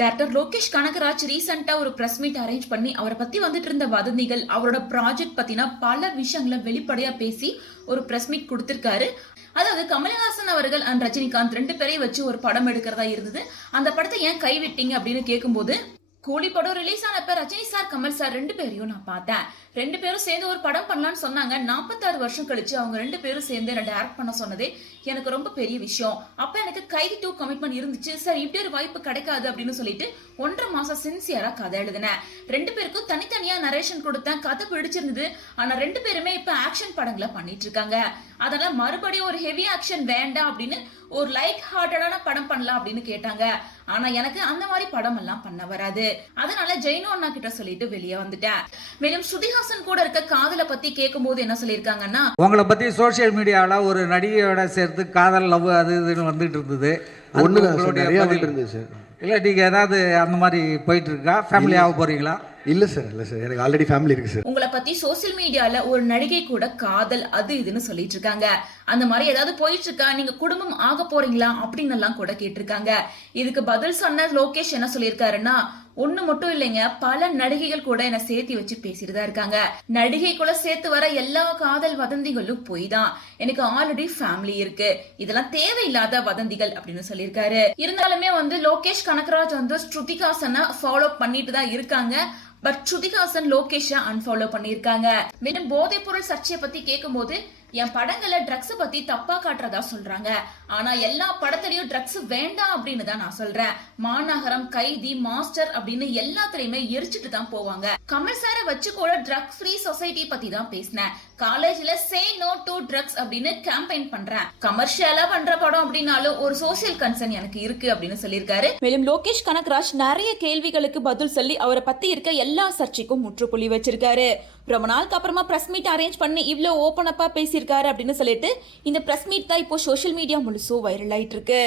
Doctor Lokesh Kanagaraj ரீசெண்டா ஒரு press meet arrange பண்ணி அவரை பத்தி வந்துட்டு இருந்த வதந்திகள், அவரோட ப்ராஜெக்ட் பத்தினா பல விஷயங்களை வெளிப்படையா பேசி ஒரு பிரஸ் மீட் கொடுத்திருக்காரு. அதாவது கமலஹாசன் அவர்கள் அண்ட் ரஜினிகாந்த் 2 பேரையும் வச்சு ஒரு படம் எடுக்கிறதா இருந்தது. அந்த படத்தை ஏன் கைவிட்டீங்க அப்படின்னு கேட்கும்போது, கூலி படம் ரிலீஸ் ஆனப்ப ரஜினி சார், கமல் சார் 2 பேரையும் நான் பார்த்தேன். 2 பேரும் சேர்ந்து ஒரு படம் பண்ணலாம்னு சொன்னாங்க. 46 வருஷம் கழிச்சு அவங்க 2 பேரும் சேர்ந்து என்ன டைரக்ட் பண்ண சொன்னதே எனக்கு ரொம்ப பெரிய விஷயம். அப்ப எனக்கு கைதி 2 கமிட்மெண்ட் இருந்துச்சு. சார் இப்படி ஒரு வாய்ப்பு கிடைக்காது அப்படின்னு சொல்லிட்டு 1.5 மாசம் சின்சியரா கதை எழுதினேன். 2 பேருக்கும் தனித்தனியா நரேஷன் கொடுத்தேன். கதை பிடிச்சிருந்தது. ஆனா 2 பேருமே இப்ப ஆக்ஷன் படங்களை பண்ணிட்டு இருக்காங்க. அதனால மறுபடியும் ஒரு ஹெவி ஆக்ஷன் வேண்டாம் அப்படின்னு ஒரு லைட் ஹார்ட்டடான படம் பண்ணலாம் அப்படின்னு கேட்டாங்க. ஆனா எனக்கு அந்த மாதிரி படம் எல்லாம் பண்ண வராது. அதனால ஜெயினோ அண்ணா கிட்ட சொல்லிட்டு வெளியே வந்துட்டேன். மேலும் ஸ்ருதிஹாசன் கூட இருக்க காதலை பத்தி கேட்கும் போது என்ன சொல்லியிருக்காங்கன்னா, உங்களை பத்தி சோசியல் மீடியாவில் ஒரு நடிகையோட சேர்த்து காதல் லவ் அது இதுன்னு வந்துட்டு இருந்தது. இல்லை நீங்கள் ஏதாவது அந்த மாதிரி போயிட்டு இருக்கா? ஃபேமிலியாக போறீங்களா? இல்லை சார், எனக்கு ஆல்ரெடி ஃபேமிலி இருக்கு சார். உங்களை பத்தி சோசியல் மீடியால ஒரு நடிகை கூட காதல் அது இதுன்னு சொல்லிட்டு இருக்காங்க. அந்த மாதிரி ஏதாவது போயிட்டு இருக்கா? நீங்க குடும்பம் ஆக போறீங்களா அப்படின்னு எல்லாம் கூட கேட்டிருக்காங்க. இதுக்கு பதில் சொன்ன லோகேஷ் என்ன சொல்லியிருக்காருன்னா, ஒண்ணு மட்டும் இல்லைங்க, பல நடிகைகள் கூட என்ன சேர்த்து வச்சு பேசிட்டு தான் இருக்காங்க. நடிகை கூட சேர்த்து வர எல்லா காதல் வதந்திகளும் போய் தான். எனக்கு ஆல்ரெடி ஃபேமிலி இருக்கு. இதெல்லாம் தேவையில்லாத வதந்திகள் அப்படின்னு சொல்லியிருக்காரு. இருந்தாலுமே லோகேஷ் கனகராஜ் ஸ்ருதிஹாசனை ஃபாலோ பண்ணிட்டு தான் இருக்காங்க. பட் ஸ்ருதிஹாசன் லோகேஷை அன்ஃபாலோ பண்ணிருக்காங்க. மேலும் போதைப் பொருள் சர்ச்சையை பத்தி கேட்கும் போது, என் படங்களை ட்ரக்ஸ் பத்தி தப்பா காட்டுறதா சொல்றாங்க. ஆனா எல்லா படத்திலயும் ட்ரக்ஸ் வேண்டாம் அப்படின்னு தான் நான் சொல்றேன். மாநகரம், கைதி, மாஸ்டர் அப்படின்னு எல்லாத்திலயுமே எரிச்சிட்டு தான் போவாங்க. கமல் சாரை வச்சு கூட ட்ரக் ஃப்ரீ சொசைட்டி பத்தி தான் பேசினேன். காலேஜ்ல சே நோ டு ட்ரக்ஸ் அப்படின்னு கேம்பெயின் பண்றேன். கமர்ஷியலா பண்ற படம் அப்படின்னாலும் ஒரு சோசியல் கன்சர்ன் எனக்கு இருக்கு அப்படின்னு சொல்லியிருக்காரு. மேலும் லோகேஷ் கனகராஜ் நிறைய கேள்விகளுக்கு பதில் சொல்லி அவரை பத்தி இருக்க எல்லா சர்ச்சைக்கும் முற்றுப்புள்ளி வச்சிருக்காரு. ரொம்ப நாளுக்கு அப்புறமா பிரஸ் மீட் அரேஞ்ச் பண்ணி இவ்வளவு ஓபன் அப்பா பேசியிருக்காரு அப்படின்னு சொல்லிட்டு இந்த பிரஸ் மீட் தான் இப்போ சோசியல் மீடியா முழுசும் வைரல் ஆயிட்டு இருக்கு.